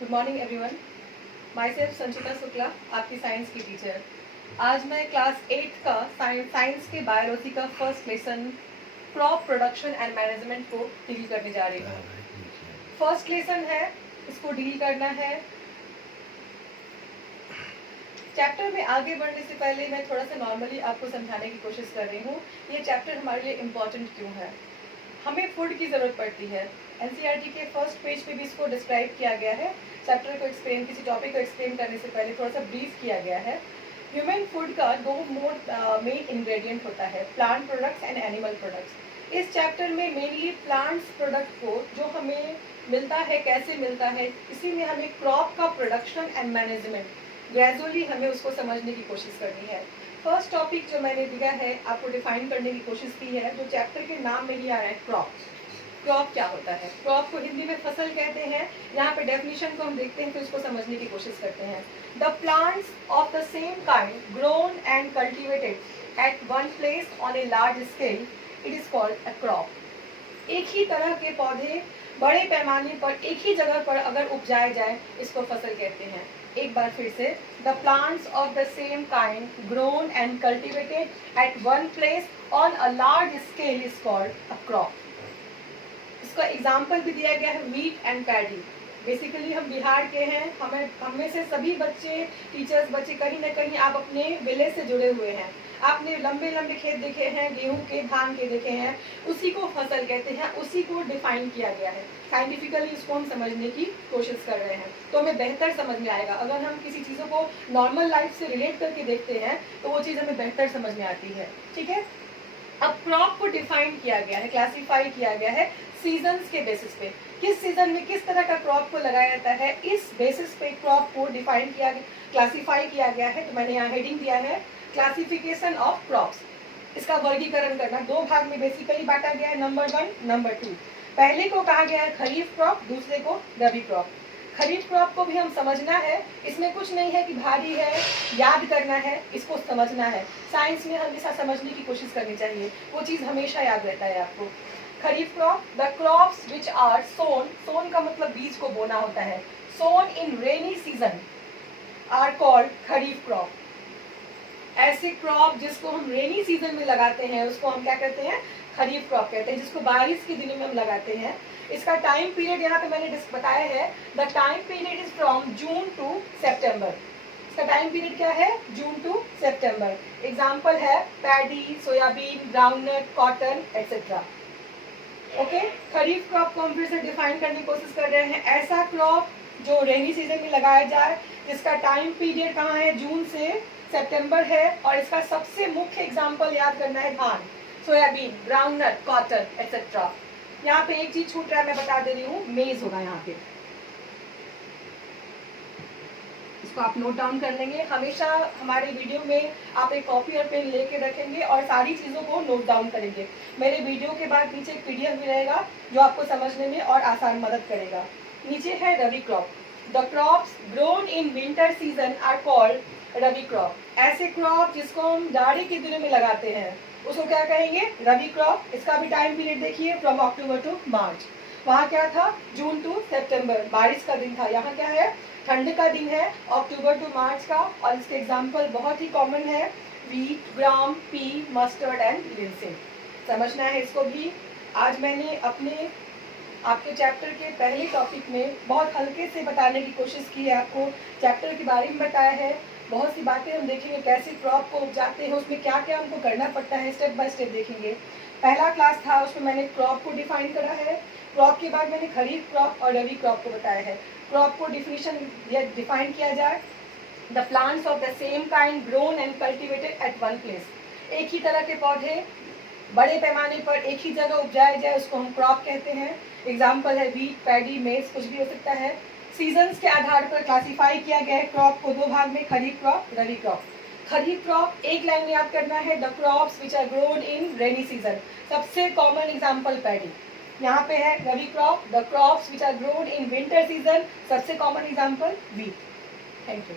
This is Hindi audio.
Good morning everyone. Myself Sanchita Shukla, आपकी साइंस की टीचर। आज मैं क्लास 8 का साइंस के बायोलॉजी का first lesson crop production and management को डील करने जा रही हूँ। फर्स्ट लेसन है, इसको डील करना है। चैप्टर में आगे बढ़ने से पहले मैं थोड़ा सा नॉर्मली आपको समझाने की कोशिश कर रही हूँ ये चैप्टर हमारे लिए इम्पॉर्टेंट क्यों है। हमें फूड की ज़रूरत पड़ती है। एनसीईआरटी के फर्स्ट पेज पे भी इसको डिस्क्राइब किया गया है। चैप्टर को एक्सप्लेन, किसी टॉपिक को एक्सप्लेन करने से पहले थोड़ा सा ब्रीफ किया गया है। ह्यूमन फूड का दो मेन इंग्रेडिएंट होता है, plant products and animal products. इस चैप्टर में मेनली प्लांट्स प्रोडक्ट को जो हमें मिलता है, कैसे मिलता है, इसी में हमें क्रॉप का प्रोडक्शन एंड मैनेजमेंट ग्रेजुअली हमें उसको समझने की कोशिश करनी है। फर्स्ट टॉपिक जो मैंने दिया है, आपको डिफाइन करने की कोशिश की है, जो चैप्टर के नाम में ही आ रहा है, क्रॉप। क्रॉप क्या होता है? क्रॉप को हिंदी में फसल कहते हैं। यहाँ पे डेफिनेशन को हम देखते हैं तो इसको समझने की कोशिश करते हैं। The plants of the same kind grown and cultivated at one place on a large scale, it is called a crop. एक ही तरह के पौधे बड़े पैमाने पर एक ही जगह पर अगर उपजाए जाए, इसको फसल कहते हैं। एक बार फिर से, the plants of the same kind grown and cultivated at one place on a large scale is called a crop. इसका एग्जाम्पल भी दिया गया है, वीट एंड पैडी। बेसिकली हम बिहार के हैं, हम में से सभी बच्चे, टीचर्स बच्चे कहीं ना कहीं आप अपने विलेज से जुड़े हुए हैं। आपने लंबे लंबे खेत देखे हैं, गेहूं के, धान के देखे हैं, उसी को फसल कहते हैं, उसी को डिफाइन किया गया है। साइंटिफिकली इसको हम समझने की कोशिश कर रहे हैं तो हमें बेहतर समझ में आएगा। अगर हम किसी चीज़ों को नॉर्मल लाइफ से रिलेट करके देखते हैं तो वो चीज़ हमें बेहतर समझ में आती है। ठीक है, अब क्रॉप को डिफाइन किया गया है, क्लासीफाई किया गया है सीजन्स के बेसिस पे। किस सीजन में किस तरह का क्रॉप को लगाया जाता है, इस बेसिस पे क्रॉप को डिफाइन किया, क्लासीफाई किया गया है। तो मैंने यहाँ हेडिंग दिया है, क्लासिफिकेशन ऑफ क्रॉप्स। इसका वर्गीकरण करना दो भाग में बेसिकली बांटा गया है, नंबर 1, नंबर 2। पहले को कहा गया है खरीफ क्रॉप, दूसरे को रबी क्रॉप। खरीफ क्रॉप को भी हम समझना है, इसमें कुछ नहीं है कि भारी है, याद करना है, इसको समझना है। साइंस में हमेशा समझने की कोशिश करनी चाहिए, वो चीज़ हमेशा याद रहता है आपको। Kharif crop, the crops which are sown, sown का मतलब बीज को बोना होता है, sown in rainy season are called kharif crop. ऐसे क्रॉप जिसको हम रेनी सीजन में लगाते हैं उसको हम क्या कहते हैं, खरीफ क्रॉप कहते हैं, जिसको बारिश के दिनों में हम लगाते हैं। इसका टाइम पीरियड यहाँ पे मैंने बताया है, the time period is from June to September. इसका टाइम पीरियड क्या है, जून टू सितंबर। एग्जाम्पल है paddy, soybean, groundnut, cotton etcetera. Okay, kharif crop को हम फिर से डिफाइन करने की कोशिश कर रहे हैं, ऐसा क्रॉप जो रेनी सीजन में लगाया जाए, जिसका टाइम पीरियड कहाँ है, जून से सितंबर है, और इसका सबसे मुख्य एग्जाम्पल याद करना है धान, सोयाबीन, ग्राउंडनट, कॉटन एक्सेट्रा। यहाँ पे एक चीज छूट रहा है, मैं बता दे रही हूँ, मेज होगा यहाँ पे, इसको आप नोट डाउन कर लेंगे। हमेशा हमारे वीडियो में आप एक कॉपी और पेन लेके रखेंगे और सारी चीज़ों को नोट डाउन करेंगे। मेरे वीडियो के बाद नीचे एक पीडीएफ भी रहेगा जो आपको समझने में और आसान मदद करेगा। नीचे है rabi crop. The crops grown in winter season are called rabi crop. ऐसे क्रॉप जिसको हम जाड़े के दिनों में लगाते हैं उसको क्या कहेंगे, रबी क्रॉप। इसका भी टाइम पीरियड देखिए, फ्रॉम अक्टूबर टू मार्च। वहाँ क्या था, जून टू सितंबर, बारिश का दिन था। यहाँ क्या है, ठंड का दिन है, अक्टूबर टू मार्च का। और इसके एग्जाम्पल बहुत ही कॉमन है, wheat, gram, pea, mustard and linseed. समझना है इसको भी। आज मैंने आपके चैप्टर के पहले टॉपिक में बहुत हल्के से बताने की कोशिश की है, आपको चैप्टर के बारे में बताया है। बहुत सी बातें हम देखेंगे, कैसे क्रॉप को उपजाते हैं, उसमें क्या क्या हमको करना पड़ता है, स्टेप बाय स्टेप देखेंगे। पहला क्लास था, उसमें मैंने क्रॉप को डिफाइन करा है। क्रॉप के बाद मैंने खरीफ क्रॉप और रबी क्रॉप को बताया है। क्रॉप को डिफाइन किया जाए, the plants of the same kind grown and cultivated at one place. एक ही तरह के पौधे बड़े पैमाने पर एक ही जगह उपजाए जाए, उसको हम क्रॉप कहते हैं। एग्जाम्पल है वीट, पैडी, मेज, कुछ भी हो सकता है। सीजन्स के आधार पर क्लासीफाई किया गया है क्रॉप को दो भाग में, kharif crop, rabi crop. Kharif crop एक लाइन में याद करना है, the crops which are grown in rainy season. सबसे कॉमन एग्जाम्पल पैडी। यहाँ पे है rabi crop, the crops which are grown in winter season. सबसे common example wheat. Thank you.